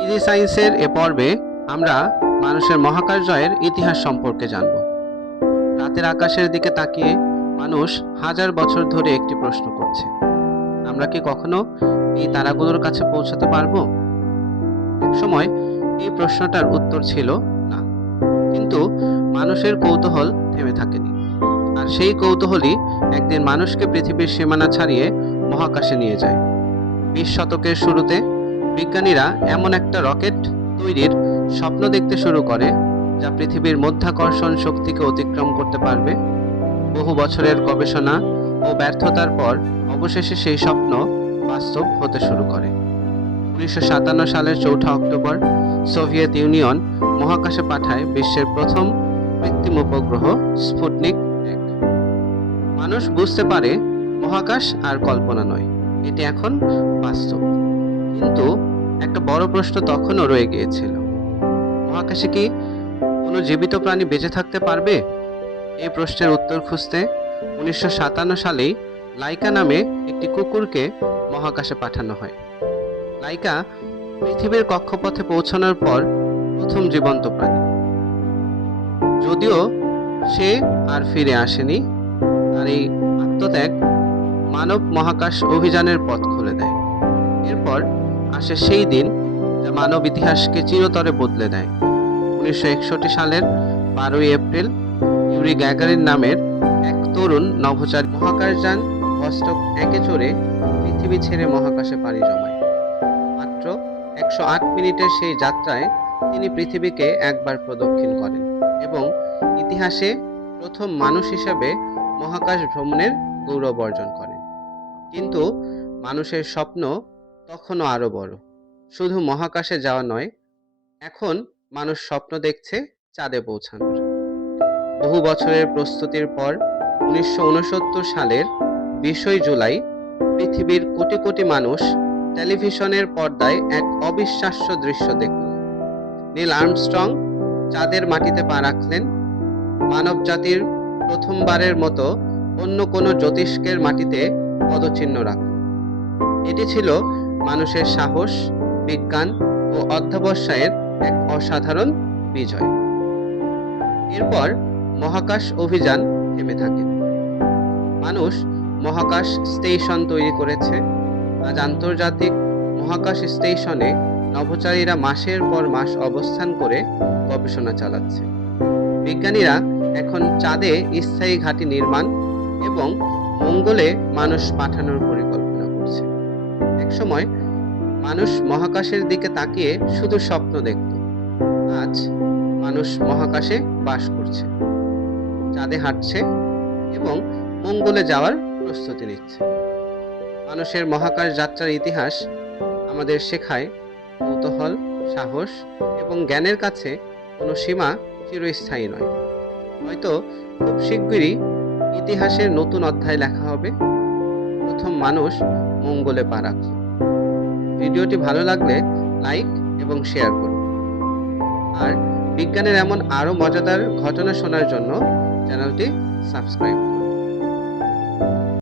Easy সায়েন্সের এ পর্বে আমরা মানুষের মহাকাশ জয়ের ইতিহাস সম্পর্কে জানব। রাতের আকাশের দিকে তাকিয়ে মানুষ হাজার বছর ধরে একটি প্রশ্ন করছে, আমরা কি কখনো এই তারাগুলোর কাছে পৌঁছাতে পারবো? একসময় এই প্রশ্নটার উত্তর ছিল না, কিন্তু মানুষের কৌতূহল থেমে থাকেনি। আর সেই কৌতূহলই একদিন মানুষকে পৃথিবীর সীমানা ছাড়িয়ে মহাকাশে নিয়ে যায়। 20 শতকের শুরুতে বিজ্ঞানীরা এমন একটা রকেট তৈরির স্বপ্ন দেখতে শুরু করে যা পৃথিবীর মাধ্যাকর্ষণ শক্তিকে অতিক্রম করতে পারবে। বহু বছরের গবেষণা ও ব্যর্থতার পর অবশেষে সেই স্বপ্ন বাস্তব হতে শুরু করে। 1957 সালের 4 অক্টোবর সোভিয়েত ইউনিয়ন মহাকাশে পাঠায় বিশ্বের প্রথম কৃত্রিম উপগ্রহ স্পুটনিক 1। মানুষ বুঝতে পারে মহাকাশ আর কল্পনা নয়, এটি এখন বাস্তব। কিন্তু একটা বড় প্রশ্ন তখনও রয়ে গিয়েছিল, মহাকাশে কি কোনো জীবিত প্রাণী বেঁচে থাকতে পারবে? এই প্রশ্নের উত্তর খুঁজতে 1957 সালেই লাইকা নামে একটি কুকুরকে মহাকাশে পাঠানো হয়। লাইকা পৃথিবীর কক্ষপথে পৌঁছানোর পর প্রথম জীবন্ত প্রাণী। যদিও সে আর ফিরে আসেনি, তার এই আত্মত্যাগ মানব মহাকাশ অভিযানের পথ খুলে দেয়। এরপর আসে সেই দিন যা মানব ইতিহাসকে চিরতরে বদলে দেয়। 1961 সালের 12 এপ্রিল ইউরি গ্যাগারিন নামের এক তরুণ নভোচারী মহাকাশযান ভস্টক 1-এ চড়ে পৃথিবী ছেড়ে মহাকাশে পাড়ি জমায়। মাত্র 108 মিনিটের সেই যাত্রায় তিনি পৃথিবীকে একবার প্রদক্ষিণ করেন এবং ইতিহাসে প্রথম মানুষ হিসেবে মহাকাশ ভ্রমণের গৌরব অর্জন করেন। কিন্তু মানুষের স্বপ্ন তখনও আরো বড়। শুধু মহাকাশে যাওয়া নয়, এখন মানুষ স্বপ্ন দেখছে চাঁদে পৌঁছানোর। বহু বছরের প্রস্তুতির পর 1969 সালের 20 জুলাই পৃথিবীর কোটি কোটি মানুষ টেলিভিশনের পর্দায় এক অবিশ্বাস্য দৃশ্য দেখল। নীল আর্মস্ট্রং চাঁদের মাটিতে পা রাখলেন, মানব জাতির প্রথমবারের মতো অন্য কোনো জ্যোতিষ্কের মাটিতে পদচিহ্ন রাখল। এটি ছিল মানুষের সাহস, বিজ্ঞান ও অধ্যবসায়ের এক অসাধারণ বিজয়। এরপর মহাকাশ অভিযান থেমে থাকে। মানুষ মহাকাশ স্টেশন তৈরি করেছে। আজ আন্তর্জাতিক মহাকাশ স্টেশনে নভোচারীরা মাসের পর মাস অবস্থান করে গবেষণা চালাচ্ছে। বিজ্ঞানীরা এখন চাঁদে স্থায়ী ঘাঁটি নির্মাণ এবং মঙ্গলে মানুষ পাঠানোর পরিকল্পনা করছে। একসময় মানুষ মহাকাশের দিকে তাকিয়ে শুধু স্বপ্ন দেখত। আজ মানুষ মহাকাশে বাস করছে, চাঁদে হাঁটছে এবং মঙ্গলে যাওয়ার প্রস্তুতি নিচ্ছে। মানুষের মহাকাশ যাত্রার ইতিহাস আমাদের শেখায় কৌতূহল, সাহস এবং জ্ঞানের কাছে কোনো সীমা চিরস্থায়ী নয়। হয়তো খুব শিগগিরই ইতিহাসের নতুন অধ্যায় লেখা হবে, প্রথম মানুষ মঙ্গলে পা রাখল। ভিডিওটি ভালো লাগলে লাইক এবং শেয়ার করুন। আর বিজ্ঞানের এমন আরো মজাদার ঘটনা শোনার জন্য চ্যানেলটি সাবস্ক্রাইব করুন।